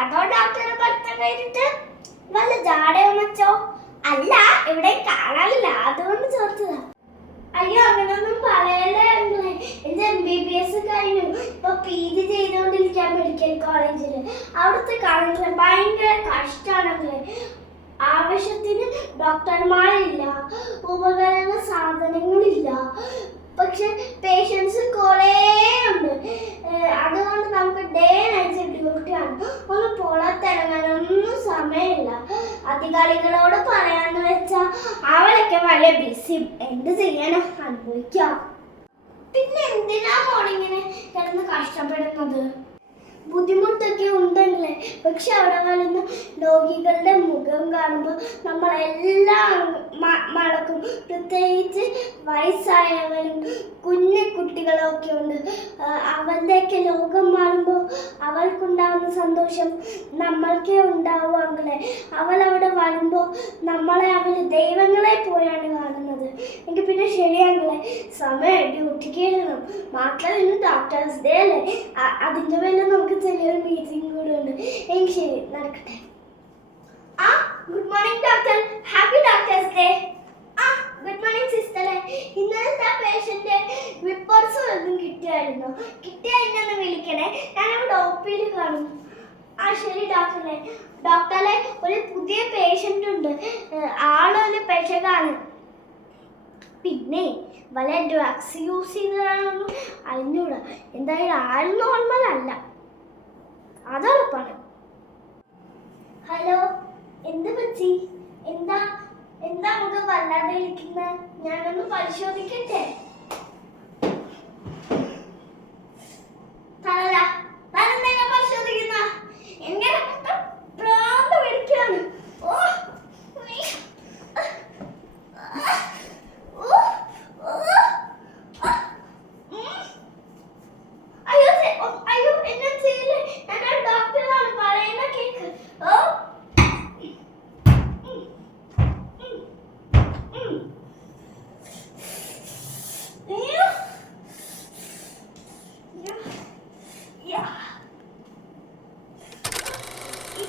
അതോ ഡോക്ടറെ പഠിത്തം കഴിഞ്ഞിട്ട് വല്ല ജാടയോ മച്ചോ? അല്ല, ഇവിടെ കാണാനില്ല, അതുകൊണ്ട് ചോദിച്ചതാ. അയ്യോ, അങ്ങനൊന്നും പറയല്ലേ അങ്ങളെ. എന്റെ MBBS കഴിഞ്ഞു, ഇപ്പൊ PG ചെയ്തോണ്ടിരിക്കാൻ മെഡിക്കൽ കോളേജില്. അവിടുത്തെ കാണുന്നത് ഭയങ്കര കഷ്ടാണങ്ങളെ. ആവശ്യത്തിന് ഡോക്ടർമാരില്ല, ഉപകരണ സാധനങ്ങളില്ല, പക്ഷെ പേഷ്യൻസ് കുറേ ഉണ്ട്. അതുകൊണ്ട് നമുക്ക് ഡേ നൈറ്റ് ഡ്യൂട്ടിയാണ്. ഒന്ന് പുറത്തിറങ്ങാനൊന്നും സമയമില്ല. അധികാരികളോട് പറയാന്ന് വെച്ചാൽ അവരൊക്കെ വളരെ ബിസി. എന്ത് ചെയ്യാനോ, അനുഭവിക്കാം. പിന്നെ എന്തിനാ മോളിങ്ങനെ കിടന്ന് കഷ്ടപ്പെടുന്നത്? ബുദ്ധിമുട്ടൊക്കെ ഉണ്ടെങ്കിലേ, പക്ഷെ അവിടെ വരുന്ന രോഗികളുടെ മുഖം കാണുമ്പോൾ നമ്മളെല്ലാം മടക്കും. പ്രത്യേകിച്ച് വയസ്സായവരും കുഞ്ഞു കുട്ടികളൊക്കെ ഉണ്ട്. അവരുടെയൊക്കെ ലോകം മാറുമ്പോൾ അവർക്കുണ്ടാവുന്ന സന്തോഷം നമ്മൾക്കേ ഉണ്ടാവുമെങ്കിലേ. അവരവിടെ വരുമ്പോൾ നമ്മളെ അവർ ദൈവങ്ങളെ പോലെയാണ് കാണുന്നത്. എനിക്ക് പിന്നെ ശരിയാങ്കിലേ, സമയം ഡ്യൂട്ടിക്ക് എഴുതണം. മാത്രമല്ല ഇന്ന് ഡോക്ടേഴ്സ് ഡേ അല്ലേ, അതിൻ്റെ പേരിൽ നമുക്ക് ചെറിയൊരു മീറ്റിംഗ് കൂടെ ഉണ്ട്. എനിക്ക് ശരി, നടക്കട്ടെ. Good morning doctor. Happy doctors day. Good morning സിസ്റ്ററെ. ഇന്നലത്തെ പേഷ്യന്റ് റിപ്പോർട്ട്സ് ഒന്നും കിട്ടിയായിരുന്നു? കിട്ടിയായിരുന്നു വിളിക്കണേ, ഞാനവിടെ OP-യിൽ കാണും. ശരി ഡോക്ടറെ. ഡോക്ടറെ, ഒരു പുതിയ പേഷ്യന്റ് ഉണ്ട്. ആളൊരു പെശകാണ്. പിന്നെ വല്ല ഡ്രഗ്സ് യൂസ് ചെയ്തതാണെന്നും അറിഞ്ഞൂടാ. എന്തായാലും ആരും നോർമൽ അല്ല, അതുറപ്പാണ്. ഹലോ, എന്ത് പറ്റി? എന്താ എന്താ മുഖം വല്ലാതെ ഇരിക്കുന്നത്? ഞാനൊന്ന് പരിശോധിക്കട്ടെ. പരിശോധിക്കുന്ന എങ്ങനെ പ്രാന്ത് പിടിക്കാണ്.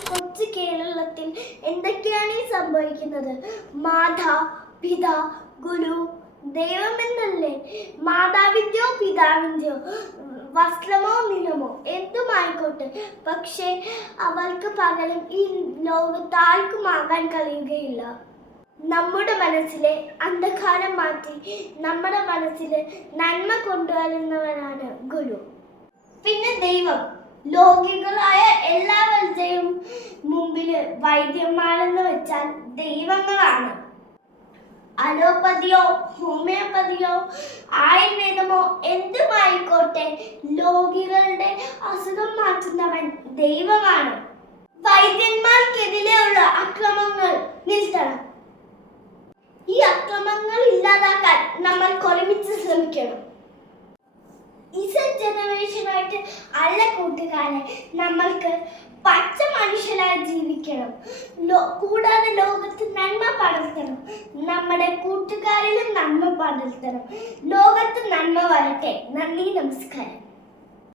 കൊച്ചു കേരളത്തിൽ എന്തൊക്കെയാണ് ഈ സംഭവിക്കുന്നത്? മാതാ, പിതാ, ഗുരു, ദൈവം എന്നല്ലേ? മാതാവിൻ്റെയോ പിതാവിൻ്റെയോ വസ്ത്രമോ നിലമോ എന്തുമായിക്കോട്ടെ, പക്ഷെ അവർക്ക് പകരം ഈ ലോകത്ത് ആർക്കും ആകാൻ കഴിയുകയില്ല. നമ്മുടെ മനസ്സിലെ അന്ധകാരം മാറ്റി നമ്മുടെ മനസ്സിൽ നന്മ കൊണ്ടുവരുന്നവനാണ് ഗുരു. പിന്നെ ദൈവം രോഗികളായ എല്ലാവരുടെയും മുമ്പിൽ വൈദ്യന്മാരെന്ന് വെച്ചാൽ ദൈവങ്ങളാണ്. അലോപ്പതിയോ ഹോമിയോപ്പതിയോ ആയുർവേദമോ എന്തുമായിക്കോട്ടെ, രോഗികളുടെ അസുഖം മാറ്റുന്നവൻ ദൈവമാണ്. വൈദ്യന്മാർക്കെതിരെയുള്ള അക്രമങ്ങൾ നിർത്തണം. ഈ അക്രമങ്ങൾ ഇല്ലാതാക്കാൻ നമ്മൾ ഒരുമിച്ച് ശ്രമിക്കണം. ജനറേഷനായിട്ട് അല്ല കൂട്ടുകാരെ, നമ്മൾക്ക് പച്ച മനുഷ്യരായി ജീവിക്കണം. കൂടാതെ ലോകത്ത് നന്മ പടർത്തണം. നമ്മുടെ കൂട്ടുകാരിലും നന്മ പടർത്തണം. ലോകത്ത് നന്മ വരട്ടെ. നന്ദി, നമസ്കാരം.